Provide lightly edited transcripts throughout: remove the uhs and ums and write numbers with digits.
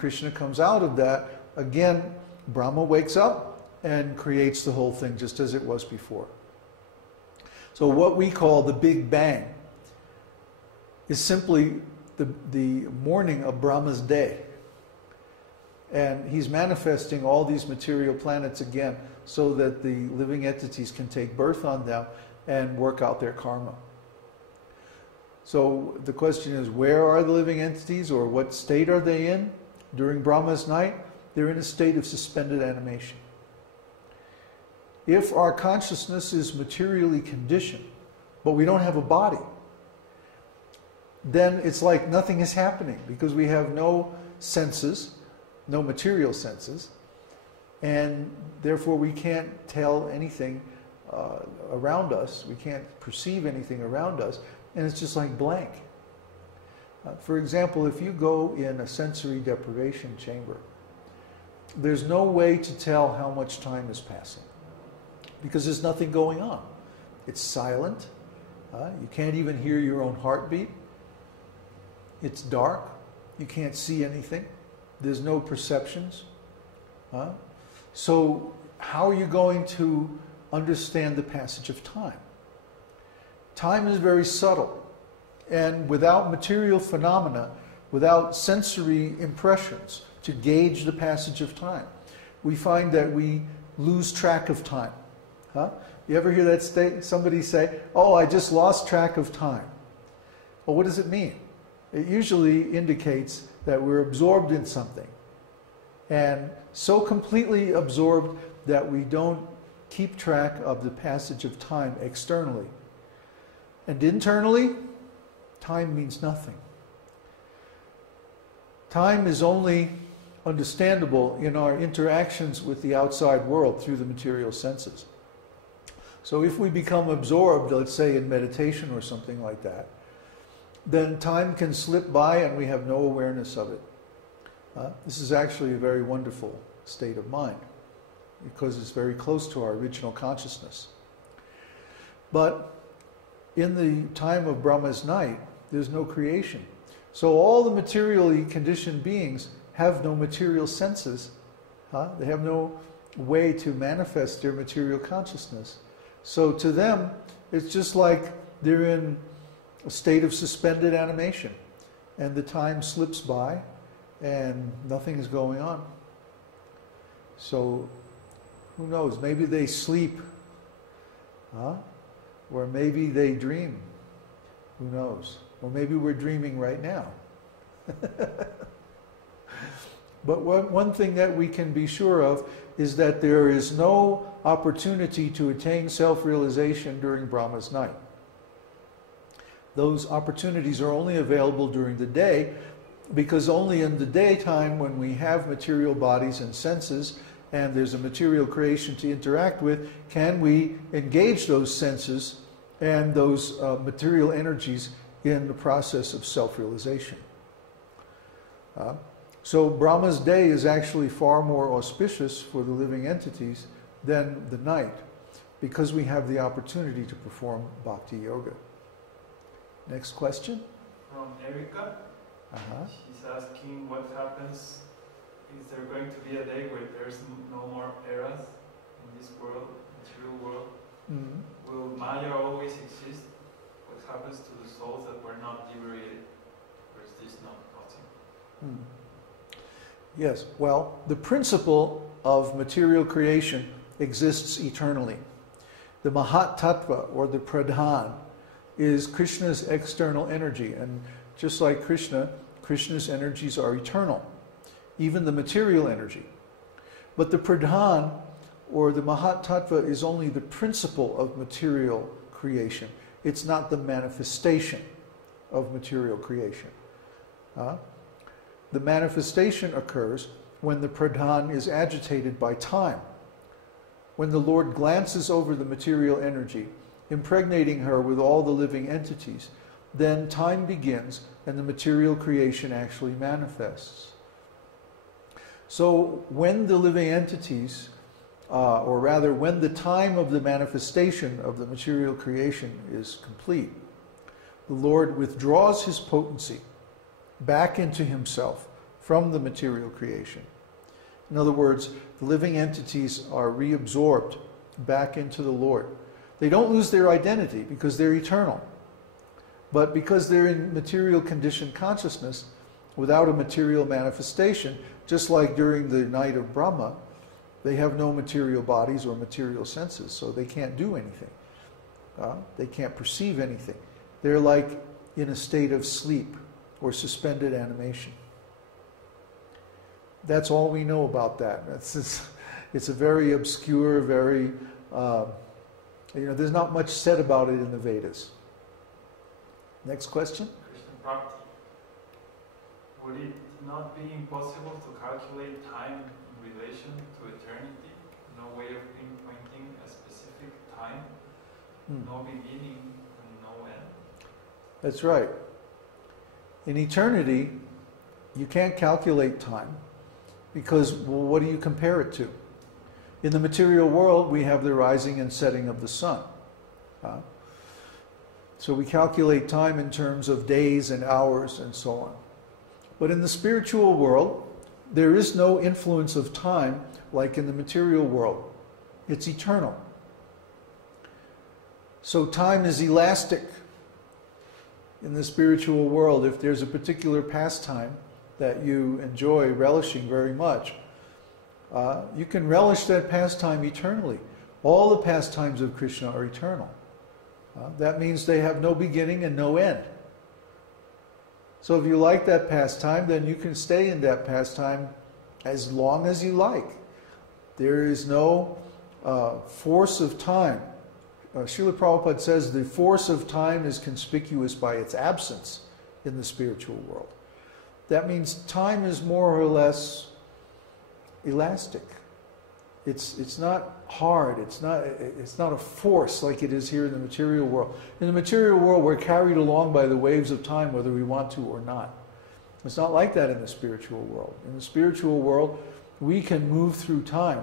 Krishna comes out of that, again, Brahma wakes up and creates the whole thing just as it was before. So what we call the Big Bang is simply the morning of Brahma's day. And he's manifesting all these material planets again so that the living entities can take birth on them and work out their karma. So the question is, where are the living entities, or what state are they in during Brahma's night? They're in a state of suspended animation. If our consciousness is materially conditioned, but we don't have a body, then it's like nothing is happening, because we have no senses, no material senses, and therefore we can't tell anything around us, we can't perceive anything around us, and it's just like blank. For example, if you go in a sensory deprivation chamber, there's no way to tell how much time is passing, because there's nothing going on. It's silent, you can't even hear your own heartbeat, it's dark, you can't see anything, there's no perceptions. So how are you going to understand the passage of time? Time is very subtle, and without material phenomena, without sensory impressions to gauge the passage of time, we find that we lose track of time. You ever hear that somebody say, "Oh, I just lost track of time"? Well, what does it mean? It usually indicates that we're absorbed in something, and so completely absorbed that we don't keep track of the passage of time externally. And internally, time means nothing. Time is only understandable in our interactions with the outside world through the material senses. So if we become absorbed, let's say in meditation or something like that, then time can slip by and we have no awareness of it. This is actually a very wonderful state of mind, because it's very close to our original consciousness. But in the time of Brahma's night, there's no creation. So all the materially conditioned beings have no material senses. They have no way to manifest their material consciousness. So to them, it's just like they're in a state of suspended animation, and the time slips by and nothing is going on. So who knows, maybe they sleep, or maybe they dream, who knows, or maybe we're dreaming right now. But one thing that we can be sure of is that there is no opportunity to attain self-realization during Brahma's night. Those opportunities are only available during the day, because only in the daytime, when we have material bodies and senses, and there's a material creation to interact with, can we engage those senses and those material energies in the process of self-realization. So Brahma's day is actually far more auspicious for the living entities than the night, because we have the opportunity to perform bhakti yoga. Next question? From Erica. She's asking what happens, is there going to be a day where there's no more eras in this world, material world? Will Maya always exist? What happens to the souls that were not liberated? Or is this not possible? Yes, well, the principle of material creation exists eternally. The Mahat Tattva, or the Pradhan, is Krishna's external energy, and just like Krishna's energies are eternal, even the material energy. But the Pradhan, or the Mahat Tattva, is only the principle of material creation. It's not the manifestation of material creation. The manifestation occurs when the Pradhan is agitated by time. When the Lord glances over the material energy, impregnating her with all the living entities, then time begins and the material creation actually manifests. So when the living entities, or rather when the time of the manifestation of the material creation is complete, the Lord withdraws his potency back into himself from the material creation. In other words, the living entities are reabsorbed back into the Lord. They don't lose their identity because they're eternal. But because they're in material conditioned consciousness, without a material manifestation, just like during the night of Brahma, they have no material bodies or material senses, so they can't do anything. They can't perceive anything. They're like in a state of sleep or suspended animation. That's all we know about that. It's a very obscure, very, there's not much said about it in the Vedas. Next question? Krishna Bhakti. Would it not be impossible to calculate time in relation to eternity? No way of pinpointing a specific time? No beginning and no end? That's right. In eternity, you can't calculate time because, well, what do you compare it to? In the material world, we have the rising and setting of the sun. So we calculate time in terms of days and hours and so on. But in the spiritual world, there is no influence of time like in the material world. It's eternal. So time is elastic. In the spiritual world, if there's a particular pastime that you enjoy relishing very much, you can relish that pastime eternally. All the pastimes of Krishna are eternal. That means they have no beginning and no end. So if you like that pastime, then you can stay in that pastime as long as you like. There is no force of time. Srila Prabhupada says the force of time is conspicuous by its absence in the spiritual world. That means time is more or less elastic. It's not hard. It's not a force like it is here in the material world. In the material world, we're carried along by the waves of time whether we want to or not. It's not like that in the spiritual world. In the spiritual world, we can move through time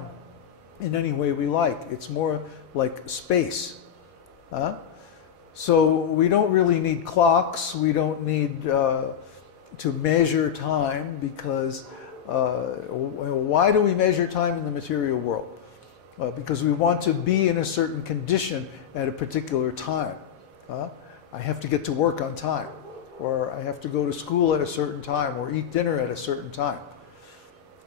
in any way we like. It's more like space. So we don't really need clocks. We don't need to measure time because why do we measure time in the material world? Because we want to be in a certain condition at a particular time. I have to get to work on time, or I have to go to school at a certain time, or eat dinner at a certain time.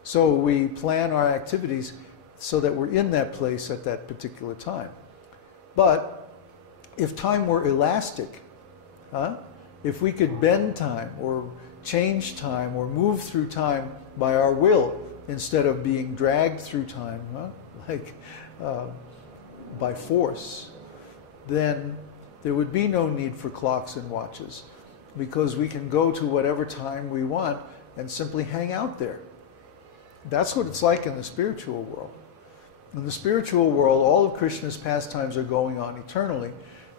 So we plan our activities so that we're in that place at that particular time. But if time were elastic, if we could bend time or change time or move through time by our will instead of being dragged through time by force, then there would be no need for clocks and watches because we can go to whatever time we want and simply hang out there. That's what it's like in the spiritual world. In the spiritual world, all of Krishna's pastimes are going on eternally,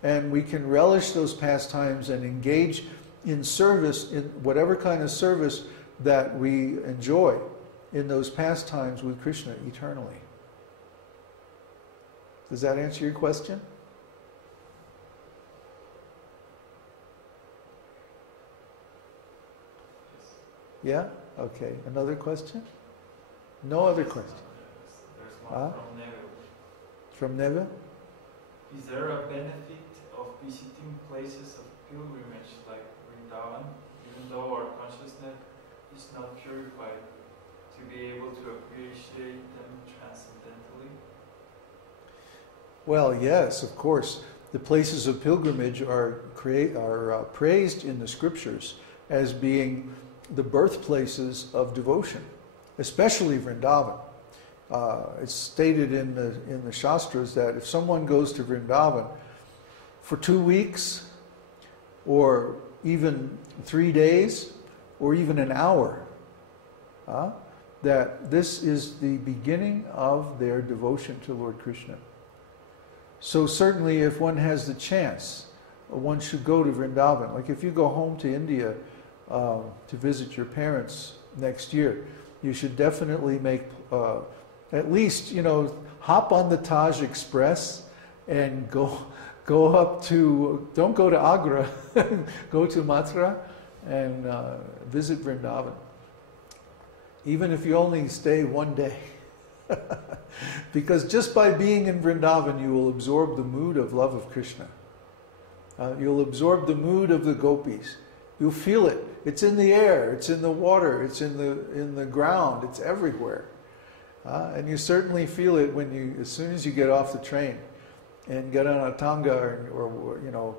and we can relish those pastimes and engage in service, in whatever kind of service that we enjoy in those pastimes with Krishna eternally. Does that answer your question? Yeah? Okay. Another question? No other question? There's one From Neva? Is there a benefit of visiting places of pilgrimage like Vrindavan, even though our consciousness is not purified, to be able to appreciate them transcendentally? Well, yes, of course. The places of pilgrimage are praised in the scriptures as being the birthplaces of devotion, especially Vrindavan. It's stated in the Shastras that if someone goes to Vrindavan for 2 weeks, or even 3 days, or even an hour, that this is the beginning of their devotion to Lord Krishna. So certainly if one has the chance, one should go to Vrindavan. Like if you go home to India to visit your parents next year, you should definitely make, at least, hop on the Taj Express and go up to, don't go to Agra, go to Mathura and visit Vrindavan. even if you only stay one day. Because just by being in Vrindavan, you will absorb the mood of love of Krishna. You'll absorb the mood of the gopis. You'll feel it. It's in the air, it's in the water, it's in the ground, it's everywhere. And you certainly feel it when as soon as you get off the train and get on a tanga or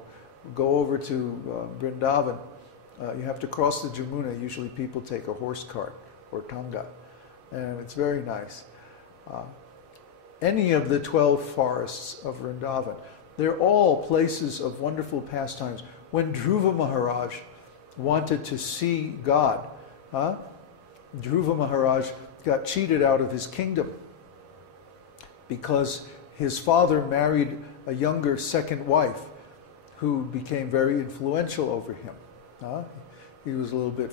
go over to Vrindavan. You have to cross the Jamuna. Usually people take a horse cart or tanga, and it's very nice. Any of the 12 forests of Vrindavan, they're all places of wonderful pastimes. When Dhruva Maharaj wanted to see God, Dhruva Maharaj got cheated out of his kingdom because his father married a younger second wife who became very influential over him. He was a little bit